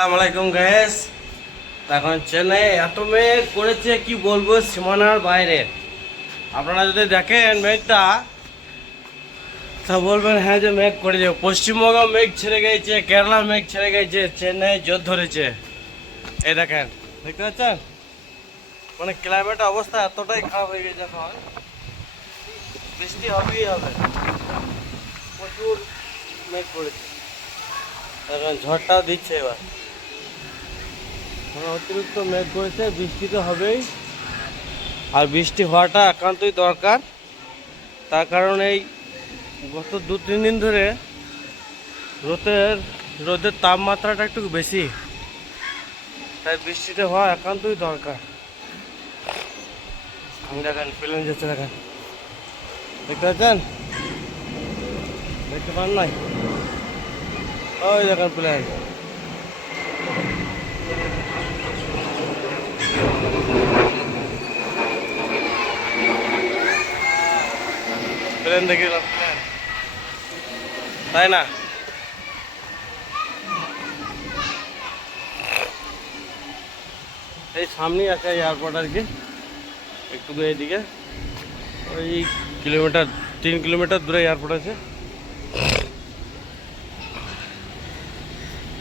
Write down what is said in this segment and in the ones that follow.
আসসালামাইকুম গ্যাস এখন চেন্নাই এত মেঘ করেছে, কি বলব, সীমানার বাইরে। আপনারা যদি দেখেন মেঘটা, তা বলবেন হ্যাঁ যে মেঘ করেছে। পশ্চিমবঙ্গ মেঘ ছেড়ে গেছে, কেরালা মেঘ ছেড়ে গেছে, চেন্নাই জোর ধরেছে। এই দেখেন, দেখতে পাচ্ছেন? মানে ক্লাইমেট অবস্থা এতটাই খারাপ হয়ে গেছে এখন। বৃষ্টি হবেই হবে। প্রচুর মেঘ পড়েছে এখন ঝড়টাও দিচ্ছে এবার। অতিরিক্ত মেঘ করেছে বৃষ্টি তো হবেই। আর বৃষ্টি হওয়াটা একান্তই দরকার। তার কারণ এই গত দু তিন দিন ধরে রোদের রোদের তাপমাত্রাটা একটু বেশি। তাই বৃষ্টিতে হওয়া একান্তই দরকার। আমি দেখেন প্লেন যাচ্ছে দেখেন। দেখতে পাচ্ছেন? দেখতে পান নাই? ওই দেখেন প্লেন তাই না? এই সামনেই আছে এয়ারপোর্ট আর কি। একটু দূরে এইদিকে। ওই কিলোমিটার, তিন কিলোমিটার দূরে এয়ারপোর্ট আছে।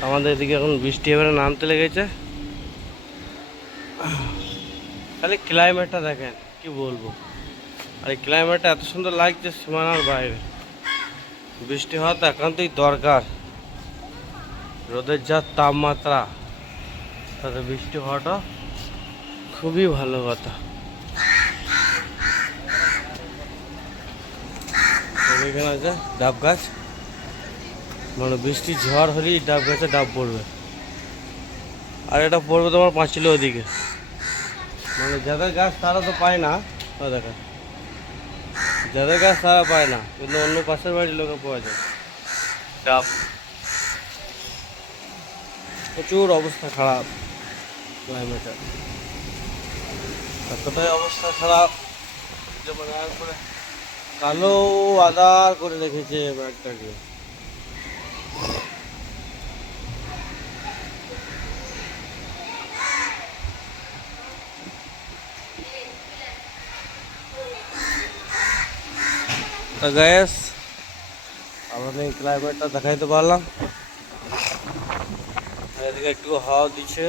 আমাদের এদিকে এখন বৃষ্টি এবারে নামতে লেগেছে। খালি ক্লাইমেটটা দেখেন, কি বলব? আর এই ক্লাইমেটটা এত সুন্দর লাগছে সীমানার বাইরে। বৃষ্টি হওয়া তো একান্তই দরকার। রোদের যা তাপমাত্রা, তাতে বৃষ্টি হওয়াটা খুবই ভালো কথা। এখানে আছে ডাব গাছ মানে বৃষ্টি ঝড় হলেই ডাব গাছে ডাব পড়বে। আর এটা পড়বে তোমার পাঁচিল ওদিকে। মানে যাদের গাছ তারা তো পায় না। দেখো। যাদের গাছ তারা পায় না। কিন্তু অন্য পাশের বাড়ির লোকে পাওয়া যায়। ডাব প্রচুর অবস্থা খারাপ। ক্লাইমেটের এতটাই অবস্থা খারাপ যে মানে কালো আদার করে রেখেছে ব্যাগটাকে। তো গ্যাস আমাদের ক্লাইমেটটা দেখাইতে পারলাম আর এদিকে একটু হাওয়া দিচ্ছে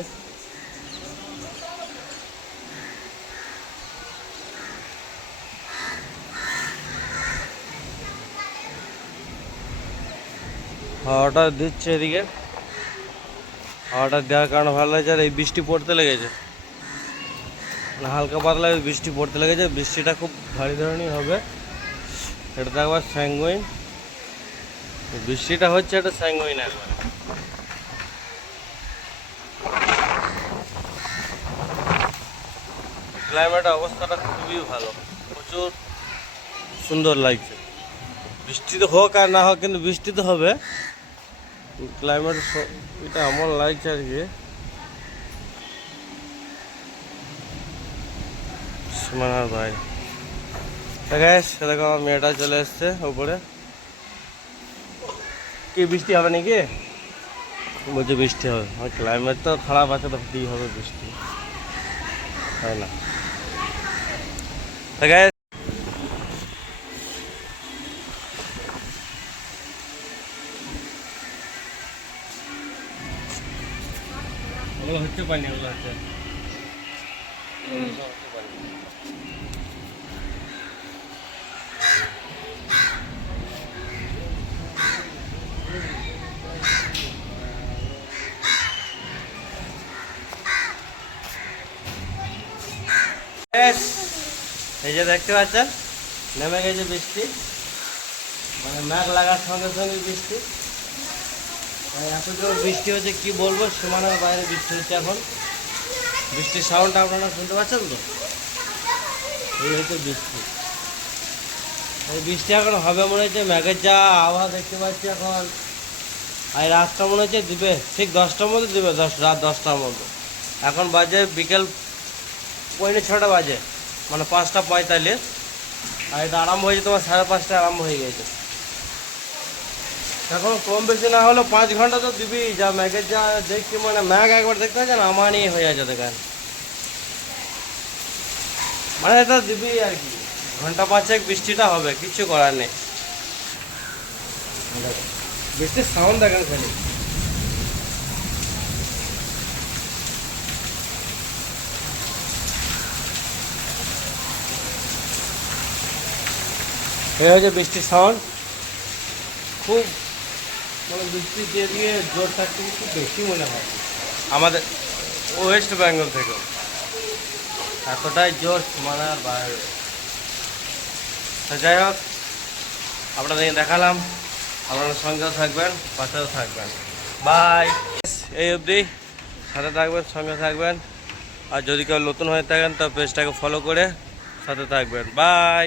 হাওয়াটা দিচ্ছে এদিকে হাওয়াটা দেওয়ার কারণে ভালো লাগছে আর এই বৃষ্টি পড়তে লেগেছে মানে হালকা পাতলা বৃষ্টি পড়তে লেগেছে বৃষ্টিটা খুব ভারী ধরনের হবে এটা একবার স্যাঙ্গুইন বৃষ্টিটা হচ্ছে এটা স্যাঙ্গুইন একবার ক্লাইমেট অবস্থাটা খুবই ভালো। প্রচুর সুন্দর লাগছে। বৃষ্টি তো হোক আর না হোক, কিন্তু বৃষ্টি তো হবে। ক্লাইমেট এটা আমার লাগছে আর কি। সীমানার বাইরে গ্যাস দেখো আমার মেয়েটা চলে এসছে উপরে কি বৃষ্টি হবে নাকি বলছে বৃষ্টি হবে আমার ক্লাইমেট তো খারাপ আছে তো হতেই হবে বৃষ্টি তাই না তো গ্যাস ওগুলো হচ্ছে পানি ওগুলো হচ্ছে ওগুলো সব হচ্ছে পানি। Yes! এই যে দেখতে পাচ্ছেন, নেমে গেছে বৃষ্টি। মানে মেঘ লাগার সঙ্গে সঙ্গে বৃষ্টি। মানে এত জোর বৃষ্টি হচ্ছে, কি বলব, সীমানার বাইরে বৃষ্টি হচ্ছে এখন। বৃষ্টির সাউন্ডটা আপনারা শুনতে পাচ্ছেন তো? এই হচ্ছে বৃষ্টি। এই বৃষ্টি এখন হবে মনে হচ্ছে, মেঘের যা আবহাওয়া দেখতে পাচ্ছি এখন। আর রাতটা মনে হচ্ছে দিবে, ঠিক দশটার মধ্যে দিবে, দশ, রাত দশটার মধ্যে। এখন বাজে বিকেল পৌনে ছটা বাজে। মানে পাঁচটা পঁয়তাল্লিশ। আর এটা আরম্ভ হয়েছে তোমার সাড়ে পাঁচটা আরম্ভ হয়ে গেছে। এখন কম বেশি না হলো পাঁচ ঘণ্টা তো দিবি। যা ম্যাগের যা দেখছি মানে ম্যাগ একবার দেখতে পাচ্ছেন আমারই হয়ে আছে দেখেন মানে এটা দিবি আর কি। ঘণ্টা পাঁচেক বৃষ্টিটা হবে, কিছু করার নেই। বৃষ্টির সাউন্ড দেখেন খালি। এই হচ্ছে বৃষ্টির সাউন্ড খুব মানে বৃষ্টি দিয়ে দিয়ে জোর থাকতে খুব বেশি মনে হয়। আমাদের ওয়েস্ট বেঙ্গল থেকে। এতটাই জোর মানে বাইরে তো যাই হোক আপনাদেরকে দেখালাম। আপনারা সঙ্গেও থাকবেন পাশেও থাকবেন। বাই। এই অবধি সাথে থাকবেন সঙ্গে থাকবেন। আর যদি কেউ নতুন হয়ে থাকেন তো পেজটাকে ফলো করে সাথে থাকবেন। বাই।